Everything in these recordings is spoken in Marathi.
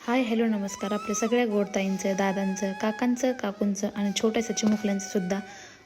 हाय हॅलो नमस्कार. आपल्या सगळ्या गोडताईंचं दादांचं काकांचं काकूंचं आणि छोट्याशा चिमुकल्यांचं सुद्धा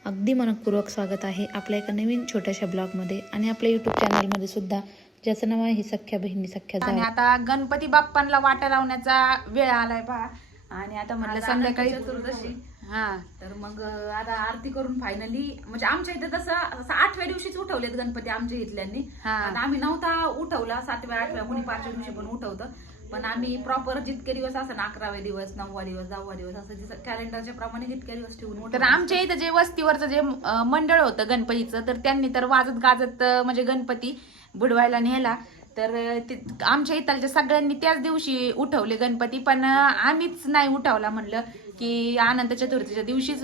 अगदी मनपूर्वक स्वागत आहे आपल्या एका नवीन छोट्याशा ब्लॉगमध्ये आणि आपल्या यूट्यूब चॅनलमध्ये सुद्धा. ज्याचं नाव आहे सख्या बहिणी सख्या आणि आता गणपती बाप्पांना वाटा लावण्याचा वेळ आलाय पहा. आणि आता म्हणलं संध्याकाळी चतुर्दशी. हा तर मग आता आरती करून फायनली म्हणजे आमच्या इथे तसं आठव्या दिवशीच उठवलेत गणपती आमच्या इथल्यांनी. आम्ही नव्हता उठवला सातव्या आठव्या कोणी पाचव्या दिवशी पण उठवतं. पण आम्ही प्रॉपर जितके दिवस असं अकरावे दिवस नववा दिवस दहावा दिवस असं जसं कॅलेंडरच्या प्रमाणे जितके दिवस ठेवून तर आमच्या इथं जे वस्तीवरचं जे मंडळ होतं गणपतीचं तर त्यांनी तर वाजत गाजत म्हणजे गणपती बुडवायला नेला. तर ते आमच्या इथलच्या सगळ्यांनी त्याच दिवशी उठवले गणपती पण आम्हीच नाही उठवला म्हणलं. की आनंद चतुर्थीच्या दिवशीच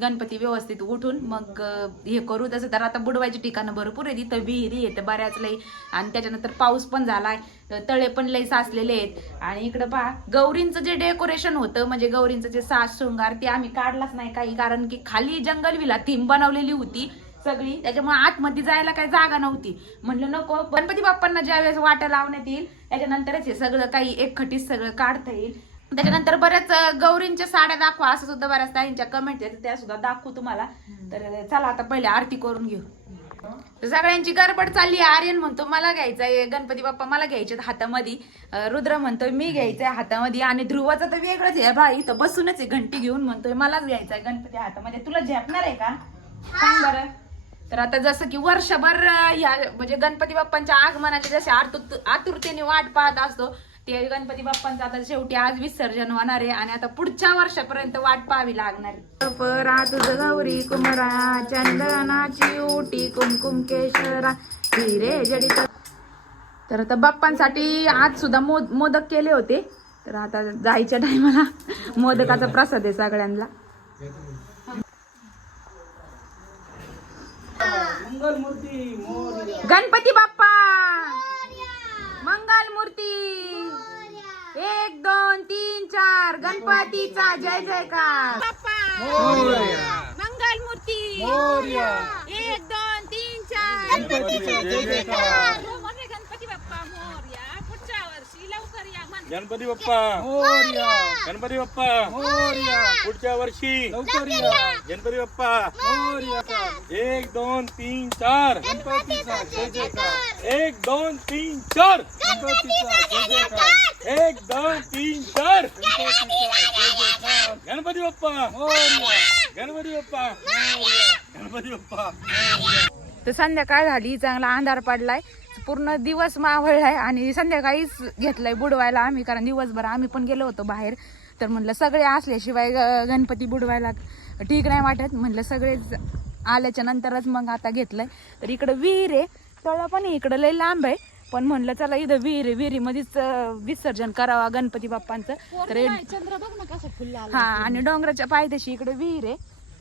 गणपती व्यवस्थित उठून मग हे करू. तसं तर आता बुडवायची ठिकाणं भरपूर आहेत. तिथं विहिरी आहेत बऱ्याच लई. आणि त्याच्यानंतर पाऊस पण झालाय. तळे पण लई साचलेले आहेत. आणि इकडं पहा गौरींचं जे डेकोरेशन होतं म्हणजे गौरींचं जे सास शृंगार ते आम्ही काढलाच नाही काही. कारण की खाली जंगल विला थीम बनवलेली होती सगळी. त्याच्यामुळे आतमध्ये जायला काही जागा नव्हती. म्हणलं नको गणपती बाप्पांना ज्यावेळेस वाटा लावण्यात येईल त्याच्यानंतरच हे सगळं काही एकखटीत सगळं काढता येईल. त्याच्यानंतर बऱ्याच गौरींच्या साड्या दाखवा असं सुद्धा बऱ्याच ताईंच्या कमेंट आहेत त्या सुद्धा दाखवू तुम्हाला. तर चला आता पहिले आरती करून घेऊ. सगळ्यांची गडबड चालली आहे. आर्यन म्हणतो मला घ्यायचंय. गणपती बाप्पा मला घ्यायचे हातामध्ये. रुद्र म्हणतोय मी घ्यायचंय हातामध्ये. आणि ध्रुवाचं तर वेगळंच आहे बाई इथं बसूनच आहे घंटी घेऊन. म्हणतोय मलाच घ्यायचंय गणपती हातामध्ये. तुला झेपणार आहे का? सांग बरं. तर आता जसं की वर्षभर या म्हणजे गणपती बाप्पांच्या आगमनाची जसे आतुर आतुरतेने वाट पाहत असतो ते गणपती बाप्पांचं आता शेवटी आज विसर्जन होणार आहे आणि आता पुढच्या वर्षापर्यंत वाट पाहावी लागणार आहे. परा तुझ गौरी कुमरा चंदनाची ओटी कुमकुम केशरा हिरे जडित तर आता बाप्पांसाठी आज सुद्धा मोद मोदक केले होते. तर आता जायच्या टायमाला मोदकाचा प्रसाद आहे सगळ्यांना. गणपती बाप्पा! मंगल मूर्ती. एक दोन तीन चार. गणपतीचा जय जयकार. मंगल मूर्ती. एक दोन तीन चार. गणपती बाप्पा मोरया पुढच्या वर्षी लवकर या गणपती बाप्पा. गणपती बाप्पा. पुढच्या वर्षी. गणपती बाप्पा. एक दोन तीन चार. एक दोन तीन चार. एक दोन तीन चार. गणपती बाप्पा. गणपती बाप्पा. गणपती बाप्पा. तर संध्याकाळ झाली चांगला अंधार पडलाय. पूर्ण दिवस मावळलाय आणि संध्याकाळीच घेतलाय बुडवायला आम्ही कारण दिवसभर आम्ही पण गेलो होतो बाहेर. तर म्हणलं सगळे असल्याशिवाय गणपती बुडवायला ठीक नाही वाटत. म्हणलं सगळेच आल्याच्या नंतरच मग आता घेतलंय. तर इकडं विहीर आहे तळं पण इकडं लय लांब आहे. पण म्हणलं चला इथं विहीर आहे विहिरीमध्येच विसर्जन करावा गणपती बाप्पांचं. तर चंद्र बघ ना कसं फुलला हा आणि डोंगराच्या पायथ्याशी इकडे विहीर आहे.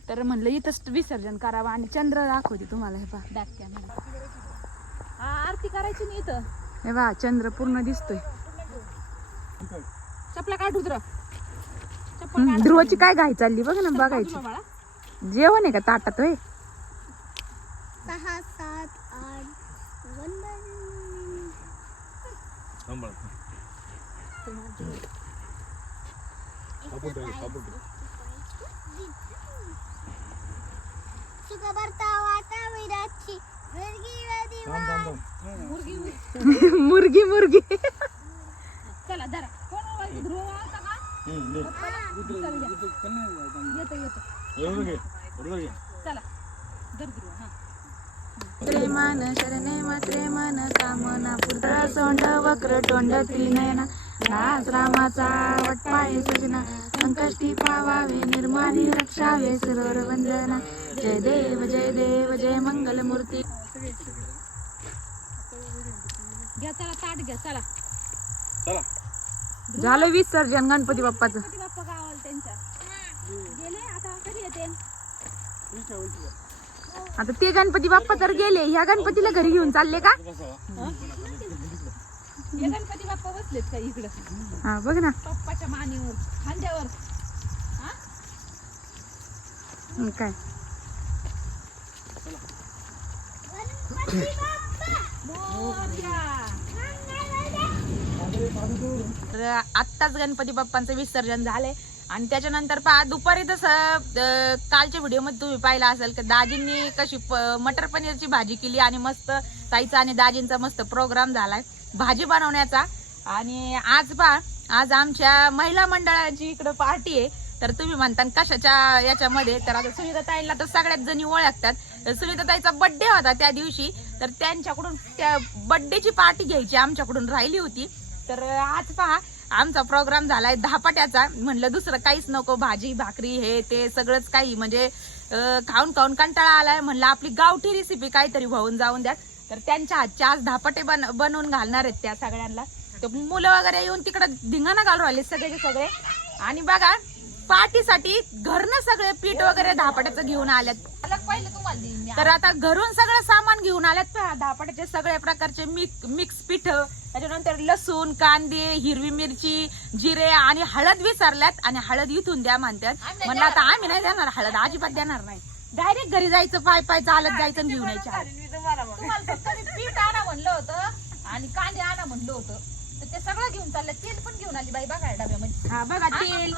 तर म्हणलं इथंच विसर्जन करावं आणि चंद्र दाखवते तुम्हाला हे पहा. आरती करायची नाही इथं. हे पहा चंद्र पूर्ण दिसतोय. चपला काढ हम्म, ध्रुवाची काय घाई चालली बघ ना बघायची. बाळा. जेवण आहे का ताटात होय? सहा सात आठ भरता वाटा विराची मुर्गी मुर्गी चला जरा कोण? ध्रुव का? येतो येतो. चला. धर ध्रुव हा. प्रेमान शरणे प्रेमान कामना पुरता सोंड वक्र तोंड त्रिनयना नाच रामाचा वटपाय सजना संकष्टी पावावे निर्माणी रक्षावे सुरोर वंदना जय देव जय देव जय मंगल मूर्ती घ्या चला ताट घ्या चला चला झालं विसर्जन गणपती बाप्पाचं. बाप्पा गावाला त्यांच्या. गेले आता कधी येते आता ते गणपती बाप्पा तर गेले. ह्या गणपतीला घरी घेऊन चालले का? गणपती बाप्पा बसलेत का इकडं? हा बघ ना. पप्पाच्या मानेवर खांद्यावर. हा? काय? तर आत्ताच गणपती बाप्पांचं विसर्जन झालंय. आणि त्याच्यानंतर पहा दुपारी तसं कालच्या व्हिडिओमध्ये तुम्ही पाहिला असेल की दाजींनी कशी प- मटर पनीरची भाजी केली आणि मस्त ताईचा आणि दाजींचा मस्त प्रोग्राम झालाय भाजी बनवण्याचा. आणि आज पहा आज आमच्या महिला मंडळाची इकडं पार्टी आहे. तर तुम्ही म्हणता कशाच्या याच्यामध्ये? तर आता सुनीता ताईला तर सगळ्यात जणी ओळखतात. तर सुनीताताईचा बड्डे होता त्या दिवशी. तर त्यांच्याकडून त्या बड्डेची पार्टी घ्यायची आमच्याकडून राहिली होती. तर आज पहा आमचा प्रोग्राम झालाय दहापट्याचा. म्हणलं दुसरं काहीच नको भाजी भाकरी हे ते सगळंच काही. म्हणजे खाऊन खाऊन कंटाळा आलाय. म्हणलं आपली गावठी रेसिपी काहीतरी वाहून जाऊन द्या तर त्यांच्या हातच्या आज दहापटे बन बनवून घालणार आहेत त्या सगळ्यांना. तर मुलं वगैरे येऊन तिकडं धिंगाणा घालून राहिले सगळेचे सगळे. आणि बघा पार्टीसाठी घरनं सगळे पीठ वगैरे दहापट्याचं घेऊन आल्यात. तर आता घरून सगळं सामान घेऊन आल्यात. पहा दहापट्याचे सगळ्या प्रकारचे मिक्स मिक्स पीठ त्याच्यानंतर लसूण कांदे हिरवी मिरची जिरे आणि हळद विसरल्यात आणि हळद इथून द्या म्हणतात. म्हणलं आता आम्ही नाही देणार हळद अजिबात देणार नाही. डायरेक्ट घरी जायचं पाय पाय चालत जायचं घेऊन यायची हळद तुम्हाला फक्त मी पीठ आणा म्हणलं होतं आणि कांदे आणा म्हणलं होतं. तर ते सगळं घेऊन चाललं. तेल पण घेऊन आली बाई बघा डब्यामध्ये. हा बघा तेल.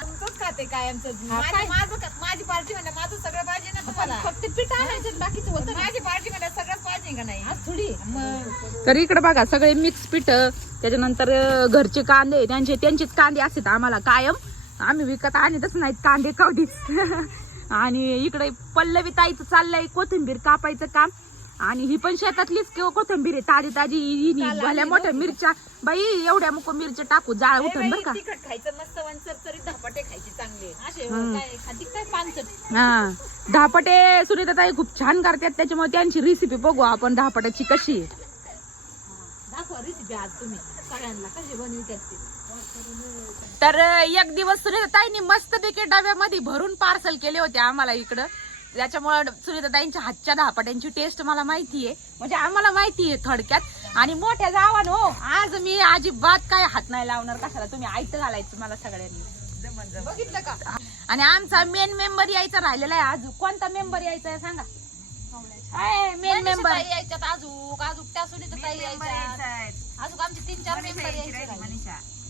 तुमचंच खाते कायमचं. काय? माझं माझं पार्टी म्हणजे माझं सगळं पाहिजे ना तुम्हाला. फक्त पीठ आणायचं बाकीचं होतं. माझी पार्टी म्हणजे पाहिजे का नाही आज थोडी तर इकडे बघा सगळे मिक्स पीठ त्याच्यानंतर अं, घरचे कांदे त्यांचे त्यांचेच कांदे असतात आम्हाला कायम. आम्ही विकत आणतच नाहीत कांदे कवडीच आणि इकडे पल्लवी ताईचं चाललंय कोथिंबीर कापायचं काम. आणि ही पण शेतातलीच किंवा कोथिंबीर आहे. ताजी ताजी भल्या मोठ्या मिरच्या. बाई एवढ्या मुक मिरच्या टाकू. जाळ उठून बरं का. तिखट खायचं मस्त वंचर तरी धपाटे खायचे चांगले. असे हम्म. काय खाती काय पानसट हा. दहापटे सुनीता ताई खूप छान करतात. त्याच्यामुळे त्यांची रेसिपी बघू आपण दहापट्याची कशी आहे. दाखवा रेसिपी आज तुम्ही. सगळ्यांना कशी बनवितात ते. तर एक दिवस सुनीताताईंनी मस्त पैकी डब्यामध्ये भरून पार्सल केले होते आम्हाला इकडं. त्याच्यामुळे सुनीताताईंच्या हातच्या दहापट्यांची टेस्ट मला माहिती आहे म्हणजे आम्हाला माहिती आहे थोडक्यात. आणि मोठ्या जावान हो आज मी अजिबात काय हात नाही लावणार कशाला. तुम्ही ऐकतं घालायचं मला सगळ्यांनी. बघितलं का? आणि आमचा मेन मेंबर यायचा राहिलेला आहे आज. कोणता मेंबर यायचा आहे सांगा? मेन मेंबर ताई यायच्यात अजूक अजूक त्या सुनीता ताई यायच्यात. अजूक आमचे तीन चार मेंबर यायचे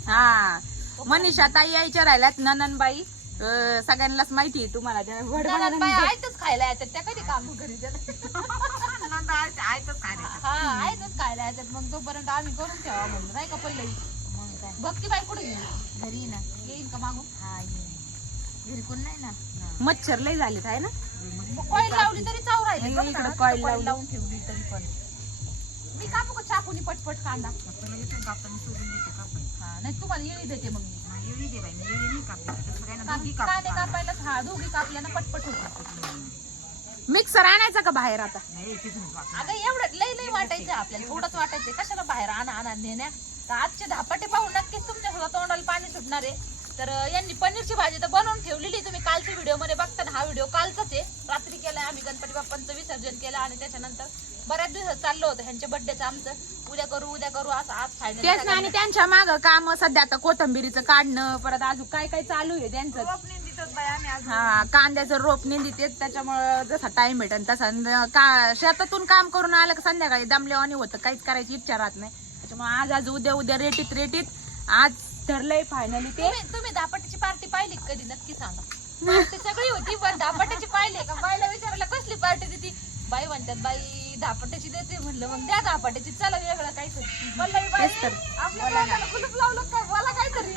हा मनीषा. ताई यायच्या राहिल्यात नननबाई. अं, सगळ्यांनाच माहिती आहे तुम्हाला. त्या वडगावला बाई आयतच खायला येतात. त्या कधी काम घरी हा आयतच खायला येतात. मग तोपर्यंत आम्ही करून ठेवा म्हणलं नाही का पहिले भक्ती बाई कुठे गेली. घरी ना. येईन का मागून? हा घरी कोण नाही ना? मच्छर लय झालेत आहे ना? कॉईल लावली तरी चाव राहिली. नाही, इकडं coil लावली. लावून ठेवली तरी पण. मी कापू का चाकूनी पटपट कांदा? हा नाही तुम्हाला येळी देते मग मी. कांदे कापायला हा दोघी कापल्या ना पटपट होत मिक्सर आणायचा का बाहेर आता? अगं एवढं लय लय वाटायचं आपल्याला. थोडंच वाटायचं. कशाला बाहेर आणा आणा नेण्या? तर आजचे धापाटे पाहून नक्कीच तुमच्या सुद्धा तोंडाला पाणी सुटणार आहे. तर यांनी पनीरची भाजी तर बनवून ठेवलेली तुम्ही कालच्या व्हिडिओमध्ये बघता ना, हा व्हिडिओ कालचाच आहे. रात्री केलाय आम्ही गणपती बाप्पांचं विसर्जन केलं आणि त्याच्यानंतर बऱ्याच दिवसात चाललं होतं. ह्यांच्या बर्थडेचं आमचं. उद्या करू उद्या करू असं आज तेच ना आणि फायनल त्यांच्या माग काम सध्या आता कोथंबिरीचं काढणं परत अजून काय काय चालू आहे त्यांचं हा कांद्याचं रोप नेंदिते त्याच्यामुळं जसा टाइम भेटेल तसा. न- का शेतातून काम करून आलं का संध्याकाळी दमल्यावानी होतं. काहीच करायची इच्छा राहत नाही. त्याच्यामुळे आज आज उद्या उद्या रेटीत रेटीत. आज ठरलंय फायनली ते. तुम्ही तुम्ही धापाट्याची पार्टी पाहिली का कधी? नक्की सांगा. पार्टी सगळी होती पण धापाट्याची पाहिली का? बाईला विचारायला कसली पार्टी देती? बाई म्हणतात बाई धापाट्याची देते. म्हणलं मग द्या धापाट्याची चला वेगळं काहीतरी. म्हणलं बाई, तेच तर. आपल्या तोंडाला कुलूप लावलं काय बोला काहीतरी.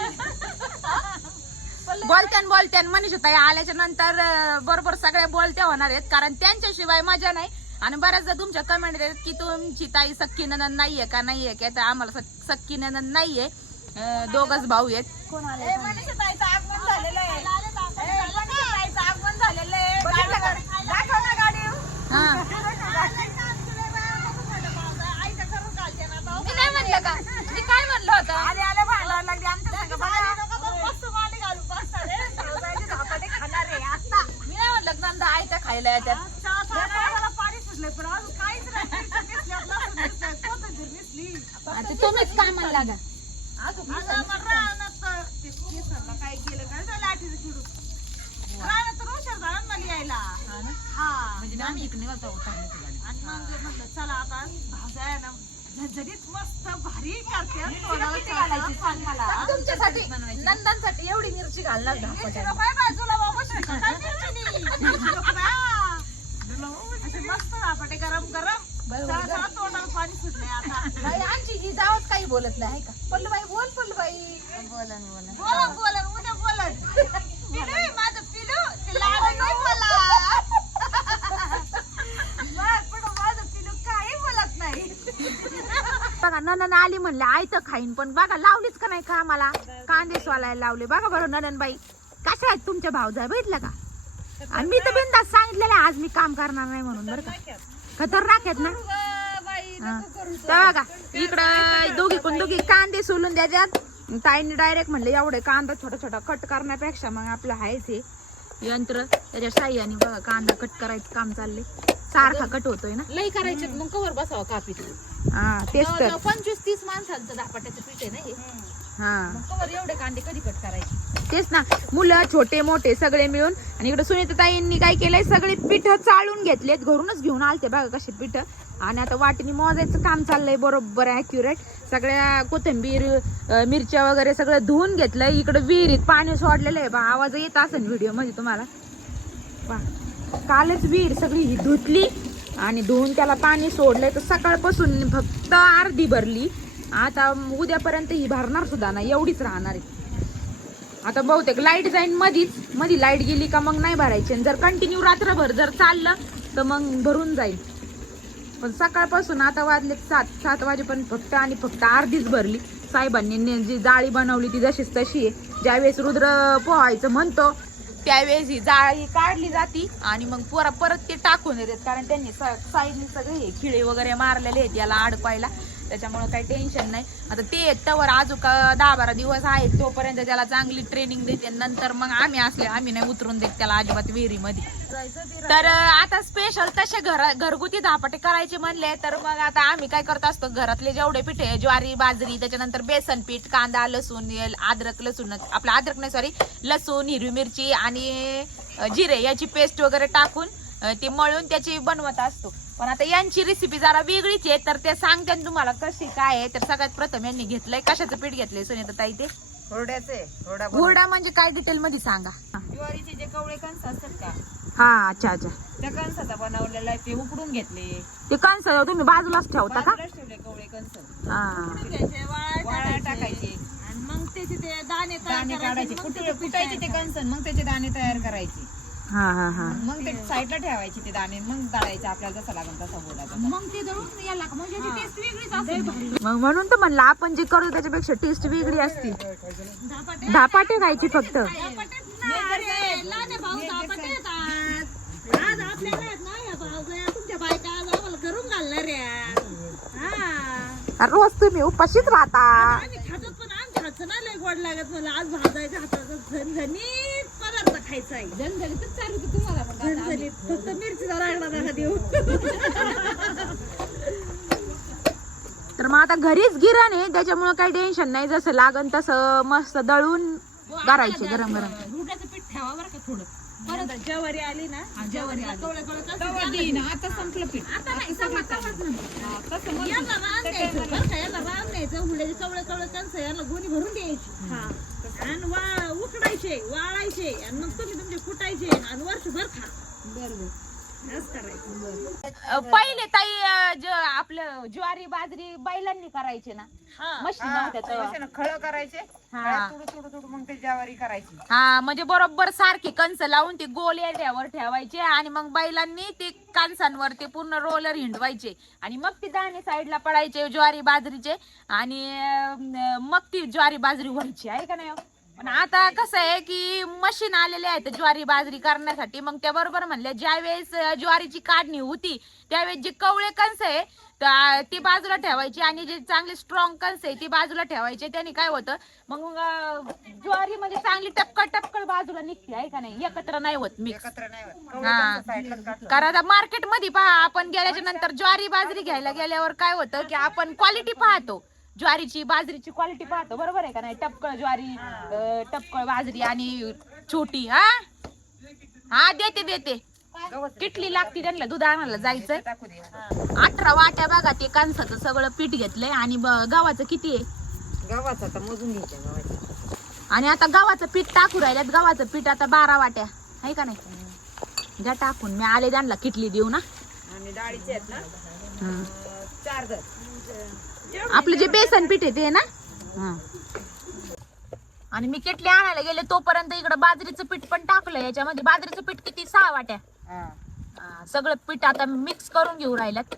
बोलत्यान बोलत्यान. मनीषा ताई आल्याच्यानंतर अं, बरोबर सगळ्या बोलत्या होणार आहेत कारण त्यांच्याशिवाय मजा नाही. आणि बऱ्याचदा तुमच्या कमेंट आहेत की तुमची ताई सक्की ननंद नाहीये का? नाहीये का? तर आम्हाला सक- सक्की ननंद नाहीये. दोघच भाऊ आहेत. कोण आले आगमन झालेलं आहे. मनीषाताईचं आगमन झालेलं आहे. दाखव ना. गाडी. हा. मी नाही म्हणलं का? मी काय म्हणलं होतं? आले आले भांडायला लागली. आमच्या मी नाही म्हणलं नंदा आयत्या खायला येतात आता तुम्हीच कामाला लागा. आणि मग चला आता आहे ना. मस्त भारी करते तोंडाला तुमच्यासाठी नंदांसाठी एवढी मिरची घालणार बाजूला बाबा. असे मस्त गरम गरम. जरा जरा तोंडाला पाणी सुटले आता. आमची ही जावच काही बोलत नाही का? पल्लूबाई बोल पल्लूबाई. बोलन बोलन बोला बोला उद्या बोला पिलू आहे माझं पिलू ते लाल नाही मला बस, पण माझं पिलू काही बोलत नाही बघा ननन आली म्हणले आयचं खाईन पण बघा लावलीच का नाही का मला कांदे सोलायला लावले. बघा बरं नननबाई कशा आहेत तुमच्या भावजा बघितलं का? आणि मी तर बिंदास सांगितलेलं आज मी काम करणार नाही म्हणून बरं का? खतरनाक आहेत ना? तर बघा इकडं दोघी कोण दोघी कांदे सोलून द्याच्यात ताईने डायरेक्ट म्हणले एवढे कांदा छोटा छोटा कट करण्यापेक्षा मग आपलं आहेच हे यंत्र. त्याच्या साह्याने बघा कांदा कट करायचं काम चाललंय. सारखा कट होतोय ना? लई करायचे मग कवर बसावं कापीत. हा तेच तर. पंचवीस तीस माणसांचं धापाट्याचं पीठ आहे ना हे. हा. मग कवर एवढे कांदे कधी कट करायचे? तेच ना. मुलं छोटे मोठे सगळे मिळून. आणि इकडे सुनीता ताईंनी काय केलंय? सगळे पिठ चाळून घेतलेत. घरूनच घेऊन आलते बघा कसे पिठ. आणि आता वाटीने मोजायचं काम चाललंय. बरोबर अॅक्युरेट सगळ्या कोथिंबीर अं, मिरच्या वगैरे सगळं धुवून घेतलंय. इकडे विहिरीत पाणी सोडलेलं आहे. बा आवाज येत असेल व्हिडिओमध्ये तुम्हाला. पहा. कालच विहीर सगळी ही धुतली आणि धुवून त्याला पाणी सोडलंय. तर सकाळपासून फक्त अर्धी भरली. आता उद्यापर्यंत ही भरणार सुद्धा नाही एवढीच राहणार आहे. आता बहुतेक लाइट जाईन मधीच. मधी लाइट गेली का मग नाही भरायची. आणि जर कंटिन्यू रात्रभर जर चाललं तर मग भरून जाईल. पण सकाळपासून आता वाजले सात सात वाजेपर्यंत फक्त आणि फक्त अर्धीच भरली. साहेबांनी ने- जी जाळी बनवली ती जशीच तशी आहे. ज्यावेळेस रुद्र पोहायचं म्हणतो त्यावेळेस ही जाळी काढली जाती आणि मग पोरा परत ते टाकून येतात कारण त्यांनी साईडने सगळे हे खिळे वगैरे मारलेले आहेत याला अडकवायला त्याच्यामुळे काही टेन्शन नाही. आता ते तवर अजून का दहा बारा दिवस आहेत तोपर्यंत त्याला चांगली ट्रेनिंग देते. नंतर मग आम्ही असले आम्ही नाही उतरून देत त्याला अजिबात विहिरीमध्ये. तर आता स्पेशल तसे घर घरगुती धापाटे करायचे म्हणले तर मग आता आम्ही काय करत असतो घरातले जेवढे पिठे ज्वारी बाजरी त्याच्यानंतर बेसन पीठ कांदा लसूण अद्रक लसूण आपलं अद्रक नाही सॉरी लसूण हिरवी मिरची आणि जिरे याची पेस्ट वगैरे टाकून ते मळून त्याची बनवत असतो. पण आता यांची रेसिपी जरा वेगळीच आहे. तर ते सांगते ना तुम्हाला कशी काय आहे. तर सगळ्यात प्रथम यांनी घेतलंय कशाचं पीठ घेतलंय सुनीता ताई ते? हुरड्याचे हुरडा हुरडा म्हणजे काय डिटेल मध्ये सांगा. ज्वारीचे जे कवळे कणस असतात का? हा अच्छा अच्छा. त्या कणसाचा बनवलेला आहे ते उकडून घेतले. ते कंस तुम्ही बाजूलाच ठेवता का? बाजूलाच ठेवले कवळे कणस. हा. घ्यायचे, वाळा वाळा टाकायचे. आणि मग त्याचे ते दाणे तयार दाणे करायचे, काढायचे. मग कुठे त्याचं पीठ कुटायचे ते तयार कणस मग त्याचे दाणे तयार करायचे. हा हा हा मग ते साईडला ठेवायचे ते दाणे मग दळायचे आपल्याला जसा लागेल तसा बोलायचा मग ते दळून यायला का? म्हणजे याची टेस्ट वेगळीच असते मग म्हणून तर म्हणलं आपण जे करतो त्याच्यापेक्षा टेस्ट वेगळी असती धापाटे खायची फक्त अरे, लहाने भाऊ धापाटे येतात. आज आपल्याला आहेत ना या भावजया, तुमच्या बायका आज आम्हाला करून घालणार आहे. हा. रोज तुम्ही उपाशीच राहता आम्ही खातो गोड लागत मला. आज भाजायच्या हाताचा झणझणीत पदार्थ खायचा आहे. झणझणीतच चालू तुम्हाला पण आता. झणझणीत फक्त मिरचीचा रागडा नका देऊ तर मग आता घरीच गिरण आहे त्याच्यामुळे काही टेन्शन नाही. जसं लागन तसं मस्त दळून करायचे गरम गरम पीठ ठेवा बरं का. ज्वारी आली ना ज्वारी आता संपलं पीठ. आता नाही सगळं. याला रान द्यायचं बरं का याला रान द्यायचं हुंड्याचे कवळे कवळे कंस याला गोणी भरून द्यायची. आणि वा उकडायचे वाळायचे आणि मग तुम्ही तुमचे कुटायचे आणि वर्षभर खा. बरोबर पहिले ताई ज- आपलं ज्वारी बाजरी बैलांनी करायचे ना मशीन नव्हत्या तेव्हा. खळ करायचे हा. खळ्यात तुडू तुडू तुडू मग ते ज्वारी करायची हा म्हणजे बरोबर सारखे कंस लावून ते गोल एरियावर ठेवायचे आणि मग बैलांनी ते कांसांवर ते पूर्ण रोलर हिंडवायचे आणि मग ते दाणे साईडला पडायचे ज्वारी बाजरीचे आणि अं, मग ती ज्वारी बाजरी व्हायची आहे का नाही हो? पण आता कसं आहे की मशीन आलेले आहेत ज्वारी बाजरी करण्यासाठी. मग त्या बरोबर म्हणल्या ज्यावेळेस अं, ज्वारीची काढणी होती त्यावेळेस जे कवळे कंस आहे ती बाजूला ठेवायची आणि जे चांगले स्ट्रॉंग कणस आहे ती बाजूला ठेवायचे. त्याने काय होतं मग ज्वारी म्हणजे चांगली टपकळ टपकळ बाजूला निघते आहे का नाही? एकत्र नाही होत मिक्स एकत्र नाही होत. कवळे हा. साईडलाच. कारण आता मार्केटमध्ये पहा आपण गेल्याच्यानंतर ज्वारी बाजरी घ्यायला गेल्यावर काय होतं की आपण क्वालिटी पाहतो. ज्वारीची बाजरीची क्वालिटी पाहतो. बरोबर आहे का नाही? टपकळ ज्वारी टपकळ बाजरी आणि छोटी हा? हा देते देते. किटली लागती त्यांना दूध आणायला जायचं अठरा वाट्या बघा ते कांसाचं सगळं पीठ घेतलंय. आणि गव्हाचं किती आहे? गव्हाचा आता मोजून गव्हाच्या आणि आता गव्हाचं पीठ टाकू राहिल्यात. गव्हाचं पीठ आता बारा वाट्या. आहे का नाही? घ्या टाकून. मी आले त्यांना किटली देऊ ना. आणि डाळीचे आहेत ना? हं. चार दर आपलं जे बेसन पीठ आहे ते ना? हं. आणि मी किटली आणायला गेले तोपर्यंत इकडं बाजरीचं पीठ पण टाकलं याच्यामध्ये बाजरीचं पीठ किती? सहा वाट्या. हा. हा, सगळं पीठ आता मिक्स करून घेऊ राहिल्यात.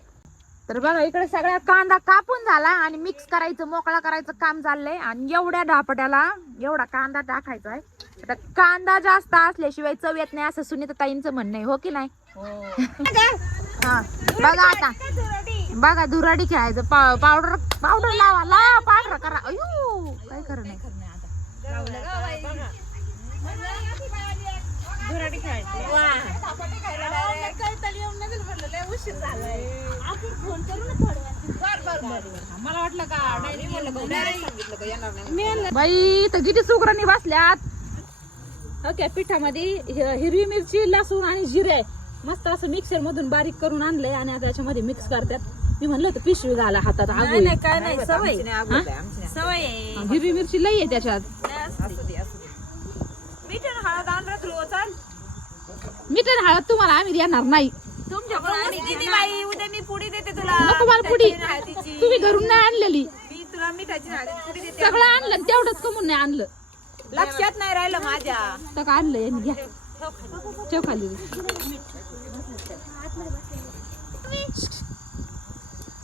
तर बघा इकडे सगळा कांदा कापून झाला आणि मिक्स करायचं मोकळा करायचं काम चाललंय. आणि एवढ्या ढापट्याला एवढा कांदा टाकायचा आहे. आता कांदा जास्त असल्याशिवाय चव येत नाही असं सुनीता ताईंचं म्हणणं आहे. हो की नाही? हा. बघा आता. बघा धुराडी खेळायचं. पावडर पावडर लावा. लावा पावडर करा. अयो काय खरं नाही मला वाटलं का नाही म्हणलं का direct सांगितलं का येणार नाही. बाई तर किती सुगरांनी बसल्यात. ओके पिठामध्ये हिरवी मिरची लसूण आणि जिरे. मस्त असं मिक्सर मधून बारीक करून आणलंय आणि आता याच्यामध्ये मिक्स करतात. मी म्हणलं होतं पिशवी घाला हातात आगोळी. काय नाही सवय. आमची नाही अगोदर आहे, आमची नाही. सवय आहे. हिरवी मिरची लई आहे त्याच्यात. असू दे असू दे. मीठ आणि हळद आणलं चाल. तुम्हाला आम्ही देणार नाही. तुमच्याकडून आम्ही किती बाई उद्या मी पुडी देते तुला. नको मला पुडी. मिठाची आणि हळदीची. तुम्ही घरून नाही आणलेली. मी तुला मिठाची आणि हळदीची पुडी देते. सगळं आणलं आणि तेवढंच कमून नाही आणलं. लक्षात नाही राहिलं माझ्या. तर का आणलं यांनी घ्या. ठेव खाली.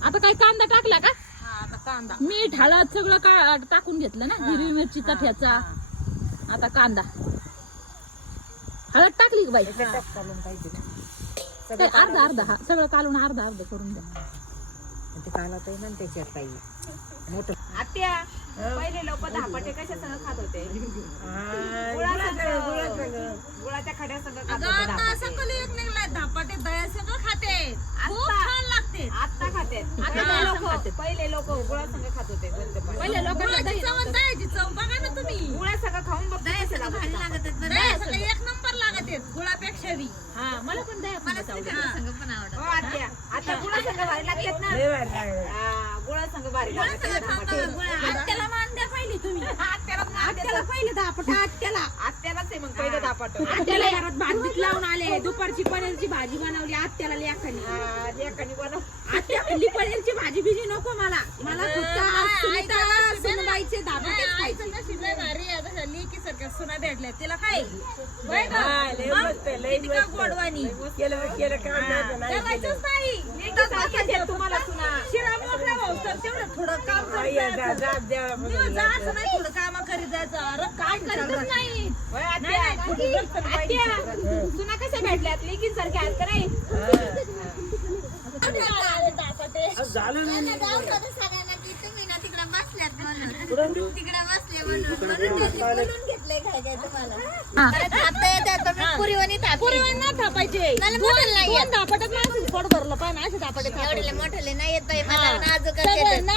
आता काय कांदा टाकला का? कांदा. मीठ हळद सगळं का टाकून घेतलं ना? हिरवी मिरचीचा ठ्याचा आता कांदा. हळद टाकली का बाई? पाहिजे ते अर्धा अर्धा. हा सगळं कालून अर्धा अर्धा करून द्या. ते कालवता येईल ना त्याच्यात काही. मोठं. आत्या. पहिले लोक धापाटे कशा संग खात होते? गुळाच्या खड्या संग खात होते धापाटे. धापाटे दया सगळं खाते. खूप आता- छान लागते. आत्ता खाते. आता लोक पहिले लोक गुळा संग खात होते बंद पाणी. पहिले लोकांना दही चव दह्याची चव बघा ना तुम्ही. गुळा संग खाऊन बघ दह्या सगळं भारी लागत आहेत बरं. दह्या सगळं. एक नंबर लागत आहेत गुळापेक्षा बी. हा मला पण द्या मला श्रीखंड संग पण आवडत. हो आत्या. आता गुळा संग भारी लागतात ना. हा, गुळा संग भारी लागतात धापाटे. आत्याला मान द्या पहिली तुम्ही आत्याला आत्याला पहिले धापटा आत्याला आत्यालाच आहे मग पहिलं धापाट आत्याला घरात भात लावून आले. दुपारची पनीरची भाजी बनवली. आत्याला बनव. आत्या म्हणली पनीरची भाजी बिजी नको मला. मला फक्त सुनीता सुनबाईचे खायचे. सारख्या सुना भेटल्या. तिला काय? करायचंच नाही एकदाच बसायचं. तुम्हाला सुना शिरा मोकळा भाऊ तर तेवढं थोडं जायचं. निवळ जा असं नाही थोडं काम करीत जायचं. अरे काय करतच नाही. होय, नाही, आत्या. नाही, थोडी गडबड पाहिजे. सुना कशा भेटल्यात? लेकीन सारख्या आहेत का नाही? पुरीवानी थापायचे. दोन धापाट्यात माणूस पोट भरलं पाहिजे असे धापाटे सगळं नाजूक नाही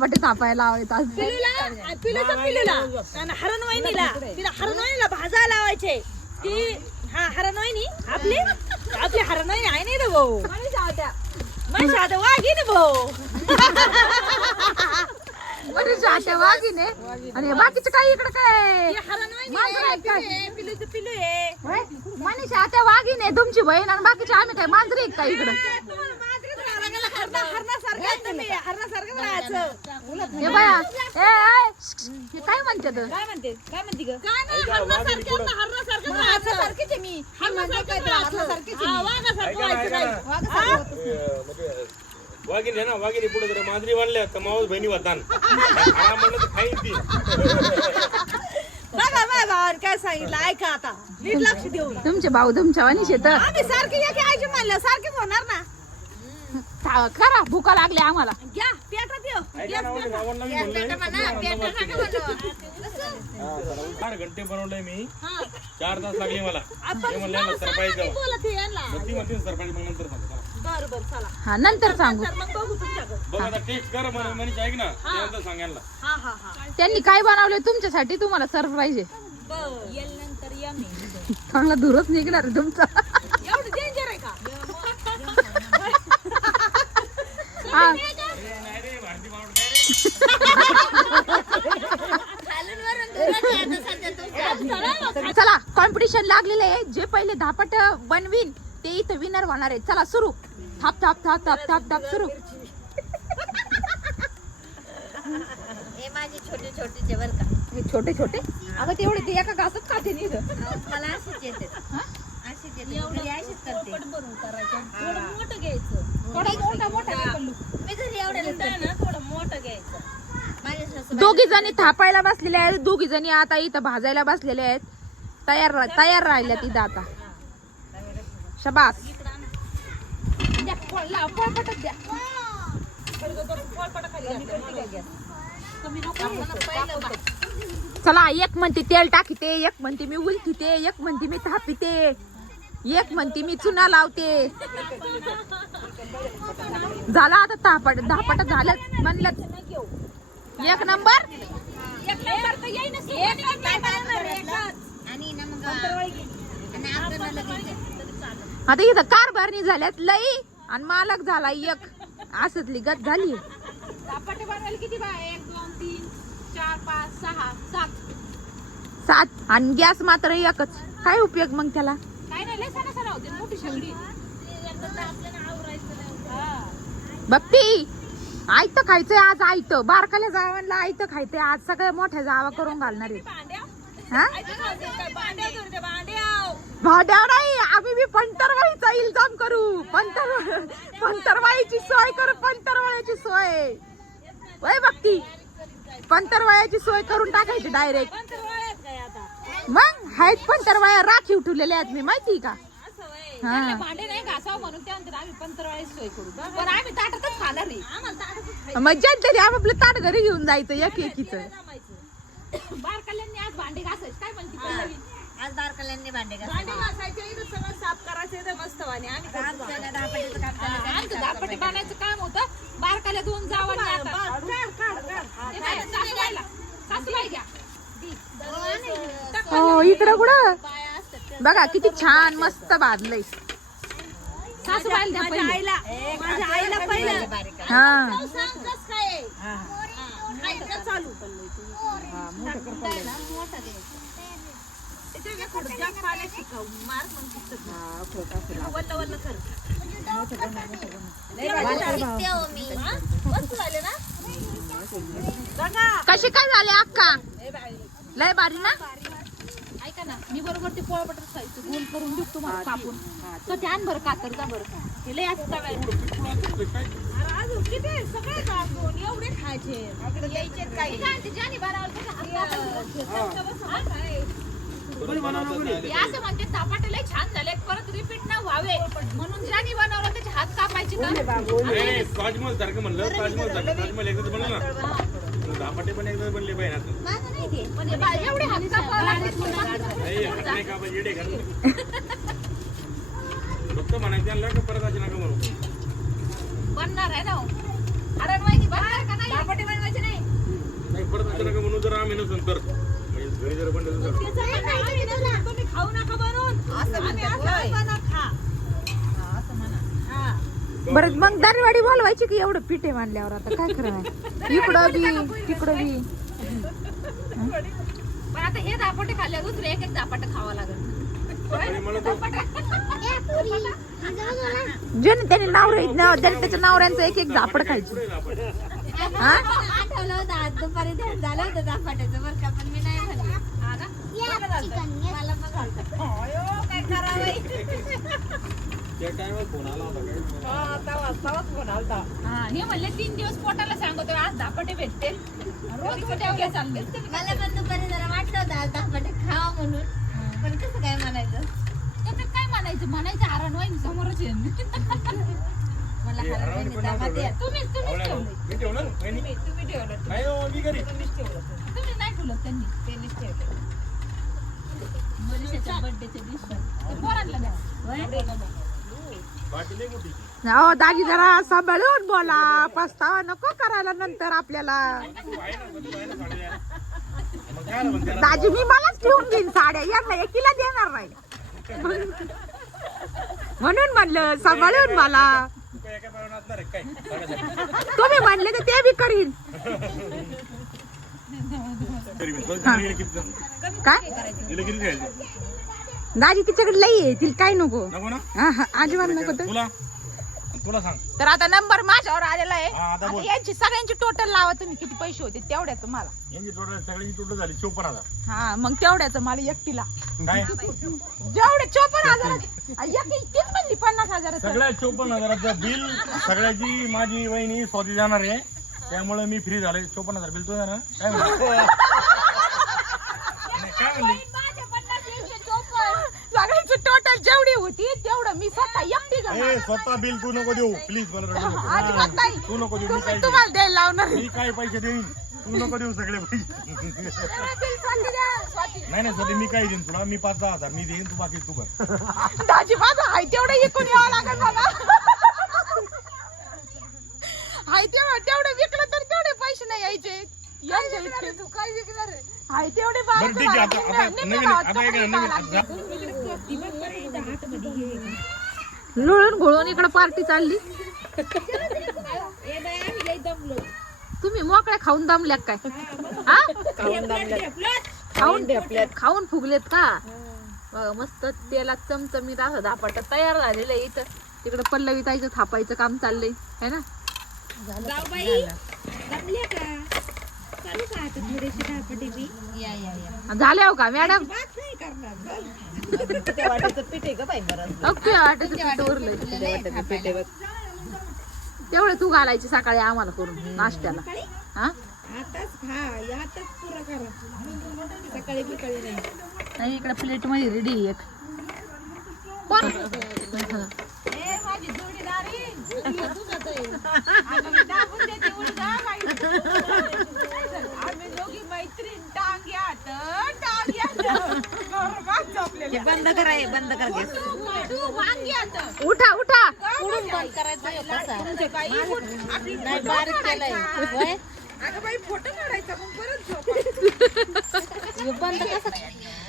थापायला लावायचं आज पिलूला? पिलूला? आणि हरण वहिनीला. तिला हरण वहिनीला भाजा लावायचे. ती हा हरण वहिनी? आपली? आपली हरण वहिनी आहे नाही रे भाऊ. मनीषा आता वाघी ना भाऊ. वाघीने आणि बाकीचं काय इकडे काय? काय? पिलूचं पिलू आहे? मनीषा वाघीने तुमची बहीण आणि बाकीचे आम्ही काय मांजरी आहेत का इकडं? हे बाया ए ए, श्श, हे काय म्हणते काय म्हणते? ग? काय नाही, हरणासारखं ना, हरणासारखंच राहायचं. सारखीच आहे मी. हरणासारखंच राहायचं. वाघासारखं ऐका ना, व्हायचं ऐका नाही. ना. अं, म्हणजे आहे ना पुढे जरा मांजरी बांधल्या तर मावस बहिणी वतान हा म्हणलं तर खाईन ती. बघा भावाने काय सांगितलं? ऐका आता. नीट लक्ष देऊ तुमचे भाऊ तुमच्या वाणी शेत आम्ही सारखे या की आईची म्हणलं सारखेच होणार ना? खरा भुका लागले आम्हाला. घ्या म्हणजे चार घंटे बनवलंय मी. चार तास लागले मला. ते म्हणले ना सरप्राईज द्यावं बोलत आहे यांना. मग ती म्हणते सरप्राईज मग नंतर सांगू चला. बरं बरं चला. हा नंतर सांगू. तर मग बघू तुमच्याकडे. बघ आता टेस्ट कर म्हणे मनीष ऐक ना. त्यानंतर सांगायला हा हा हा. त्यांनी काय बनवले तुमच्यासाठी? तुम्हाला सरप्राईज आहे. बरं. येल नंतर या मी चांगला धुरच निघणार आहे तुमचा एवढं डेंजर आहे का हा. चला कॉम्पिटिशन लागलेलं आहे. जे पहिले धापट बनवीन ते इथं विनर होणार आहे. चला सुरू. थाप थाप थाप थाप थाप थाप सुरू. हे माझे छोटे छोटेचे बर का. हे छोटे छोटे? अगं तेवढे ते एका घासच खाते नाही इथं. मला अशीच येते अशीच येते अशीच करते. मोठं घ्यायचं. थोडा मोठा मोठा नाही पल्लू. मी घरी एवढ्याला आहे ना थोडं मोठं घ्यायचं. माझ्या सासू दोघी जणी थापायला बसलेल्या आहेत दोघी जणी आता इथं भाजायला बसलेल्या आहेत. तयार तयार राहिल्या तिथं आता. शबास. चला एक म्हणते तेल टाकीते एक म्हणते मी उलटीते एक म्हणते मी थापिते. एक म्हणते मी चुना लावते. झाला आता तापट धापट झालं म्हणलं एक नंबर? आता इथं कारभारणी झाल्यात लई. आणि मालक झाला एक. असतली गत झाली. सात. आणि गॅस मात्र एकच. काय उपयोग मग त्याला? बघती आयत खायचंय आज आयत. बारकाल्या जावांना आयत खायचंय आज. सगळ्या मोठ्या जावा करून घालणार आहे हा? भाड्या नाही आम्ही बी पंतरवाळीचा इल्जाम करू. पंतर पंतरवाळीची सोय करू पंतरवाळ्याची सोय. वय बघती पंतरवाळ्याची सोय करून टाकायची डायरेक्ट मग? आहेत पंतरवाळ्या राखीव ठेवलेल्या आहेत मी माहिती का? हा. भांडे नाही घासावं म्हणून त्यानंतर आम्ही पंतरवाळी सोय करू. पण आम्ही ताटातच खाणार नाही मग तरी आपापलं ताट घरी घेऊन जायचं एक एकीच. बारकाल्यांनी आज भांडे घासायचे. काय म्हणते पल्लवी? आज बारकाल्यांनी भांडे भांडी घासायचे इथं सगळं साफ करायचं इथं मस्त वाणी. आम्ही करतो बाबा. आमचं दापटे बांधायचं काम होतं. बारकाल्या दोन जावांनी आता. काढ, काढ, काढ. ते काय, सासूबाईला सासूबाई घ्या. हो इकडं कुठं? बघा किती छान मस्त बांधलंय. द्या पहिले. हा. हो हा? कशी काय झाले अक्का? लय बारी ना? ऐका ना मी बरोबर ते पोळपटच खायचं गोल करून देऊ तुम्हाला कापून. तर ध्यान बरं कातर जा बरं. हे लय असं अजून किती आहे? सगळे एवढे खायचे. यायचे काही. काय ज्याने असं म्हणते धपाटे लय छान झाले परत रिपीट न व्हावे. म्हणून ज्याने बनवलं त्याचे हात कापायचे ताजमहल सारखं म्हणलं ताजमहल सारखं ताजमहल बनलं ना धापाटे पण एकदाच बनले पाहिजे आता. नाही हे हात. नाही का येडे घालून. फक्त म्हणायचं त्यांना का परत असे नका. म्हणू बनणार आहे ना हो. हरण माहिती बनणार का नाही? धपाटे बनवायचे नाही. नाही परत असं नका म्हणू जर आम्ही नसून तर. म्हणजे घरी जर बनलं तर त्याचं आहे ना, आम्ही देतो. तुम्ही खाऊ नका बनवून आम्ही असं बनव खा हा बरं मग दारवाडी बोलवायची की एवढं पिठे मांडल्यावर आता काय खरं इकडं बी तिकडं बी पण आता हे धापटे खाल्ले दुसरे एक एक धापट खावं लागेल आणि मला तो ए, पुरी. जाऊ दे ना. ज्याने त्याने नावर त्याने त्याच्या नावऱ्यांचं एक एक झापड खायची. हा आठवलं होतं आज दुपारी ध्यान झालं होतं दापाट्याचं बरं का पण मी नाही म्हणले या, चिकन या. मला पण घालतं. हा. हा हे म्हणले तीन दिवस पोटाला सांगतो आज धापटे भेटते. रोज उद्या चालले मला पण दुपारी जरा वाटलं होतं आज धापाटे खावा म्हणून. पण कसं काय म्हणायचं? त्याच्यात काय म्हणायचं? म्हणायचं आरण वाईन समोरच. मला हे. तुम्हीच ठेवलं? तुम्ही तुम्ही ठेवलं. नाही हो, ठेवलं तुम्ही नाही ठेवलं त्यांनी? त्यांनीच ठेवलं. मनीषाच्या बर्थडेच्या दिवशी. ते पोरांना द्या. अहो दाजी जरा सांभाळून बोला पस्तावा नको करायला नंतर आपल्याला? दाजी मी मलाच ठेवून घेईन साड्या यांना एकीला देणार नाही म्हणून म्हणलं सांभाळून मला. तुम्ही म्हणले तर ते बी करीन? काय? दाजी तिच्याकडे लई आहे. तिला काय नको? नको ना? हा हा अजिबात नको तर. तुला तुला सांग. तर आता नंबर माझ्यावर आलेला आहे. हा, आता आता बोल. यांची सगळ्यांची टोटल लावा तुम्ही. किती पैसे होते तेवढ्याच मला. यांची टोटल सगळ्यांची टोटल झाली चोपन्न हजार. हा मग तेवढ्याच मला एकटीला. काय? जेवढे चोपन्न हजार तीच म्हणली पन्नास हजाराचं सगळ्या चोपन्न हजाराचं बिल सगळ्याची माझी वहिनी स्वतः जाणार आहे. त्यामुळे मी फ्री झाले चोपन्न हजार बिल तू जाणार काय म्हणली? नाही, काय म्हणली? जेवढी होती तेवढं मी स्वतः एकटी करणार. ए स्वतः बिल तू नको देऊ. प्लीज मला रडू नको. अजिबात नाही. तू नको देऊ. मी तुम्ही काय तुम्हाला द्यायला लावणार मी काय पैसे देईन? तू नको देऊ सगळे पैसे. नाही नाही स्वतः मी काय देईन तुला? मी पाच दहा हजार. मी देईन तू बाकी तू दाजी माझं हाय तेवढं इकून यावं लागेल मला. हाय तेवढं तेवढं विकलं तर तेवढे पैसे नाही यायचे. यांच्या इतके. हाय तेवढे बाहेर बरं ठीक आहे आता नवीन आता एक नवीन. लुळून घोळून इकडे पार्टी चालली. तुम्ही मोकळ्या खाऊन दमल्या काय? हा? खाऊन खाऊन फुगलेत का? बघा, मस्त तेलात चमचमीत असं धापाट तयार झालेलं आहे इथं. तिकडे पल्लवी ताईचं थापायचं काम चाललंय है ना? या या या. झाल्या हो का मॅडम? त्या वाटायचं पीठ आहे का बाई बरं? ओके वाटायचं पीठ उरलंय. तेवढं तू घालायची सकाळी आम्हाला करून नाश्त्याला. हा? नाही. इकडे प्लेटमध्ये रेडी एक. कोण? आम्ही दोघी मैत्रीण टांग्यात टांग्यात. हे बंद करा हे बंद करा गॅस. वांग्यात. उठा उठा. पुढून बंद करायचं हे कसा तुमच्या काही आपली नाही बारीक केलंय. होय? अगं बाई फोटो काढायचा मग परत झोप. हे बंद कसं?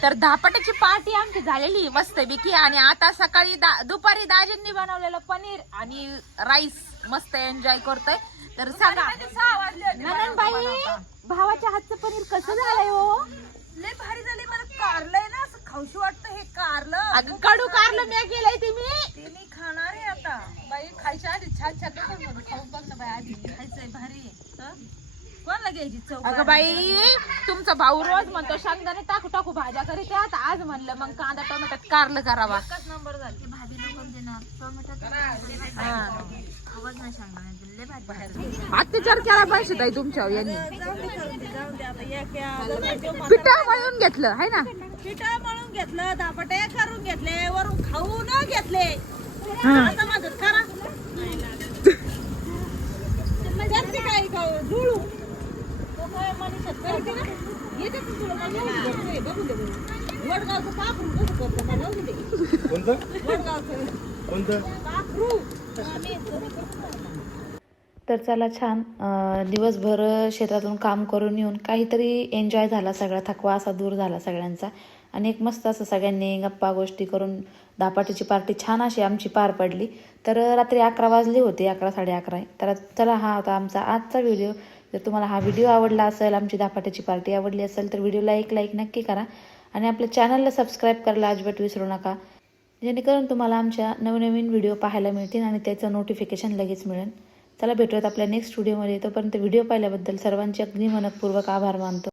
तर धापटाची पार्टी आमची झालेली मस्तपैकी. आणि आता सकाळी दा- दुपारी दाजींनी बनवलेलं पनीर आणि राईस. मस्त एन्जॉय करतोय. तर सांगा. नंदन बाई भावाच्या हातचं पनीर कसं झालंय हो? लय भारी झाली मला कारलंय ना असं खाऊशी वाटतं हे कारलं. अगं कडू कारलं मी केलंय ते मी ते मी खाणार आहे आता. बाई खायच्या आधी छान छान नको खाऊन बघ ना बाई आधी खायचंय भारी. हं? कोणाला घ्यायची चव अगं बाई तुमचा भाऊ रोज म्हणतो शेंगदाणे टाकू टाकू भाज्या करीत. आता आज म्हणलं मग कांदा टोमॅटोत कारलं करावा एकच नंबर झाली. भाभी नको देणार टोमॅटो अत्याचार केला पाहिजे ताई तुमच्यावर यांनी. पिठा मळून घेतलं है ना? पिठा मळून घेतलं दापटे करून घेतले वरून खाऊन घेतले आता माझं करा त्यात काय खाऊ जुळू तो काय मनीषात करते ना? येते ती तुला मला एवढी गोष्ट आहे, बघू दे बरं. वडगावचं पाखरू कसं करतं मला बघू दे कोणतं वडगावचं कोणतं पाखरू तर चला छान दिवसभर शेतातून काम करून येऊन काहीतरी एन्जॉय झाला सगळा थकवा असा दूर झाला सगळ्यांचा. आणि एक मस्त असं सगळ्यांनी गप्पा गोष्टी करून दापाटीची पार्टी छान अशी आमची पार पडली. तर रात्री अकरा वाजली होती अकरा साडे अकरा. तर चला हा होता आमचा आजचा व्हिडिओ जर तुम्हाला हा व्हिडिओ आवडला असेल आमची दापाट्याची पार्टी आवडली असेल तर व्हिडिओला एक लाईक नक्की करा. आणि आपल्या चॅनलला सबस्क्राईब करायला अजिबात विसरू नका. जेणेकरून तुम्हाला आमच्या नवनवीन व्हिडिओ पाहायला मिळतील आणि त्याचं नोटिफिकेशन लगेच मिळेल. चला भेटूयात आपल्या नेक्स्ट व्हिडिओमध्ये तोपर्यंत व्हिडिओ पाहिल्याबद्दल सर्वांचे अग्निमनपूर्वक आभार मानतो.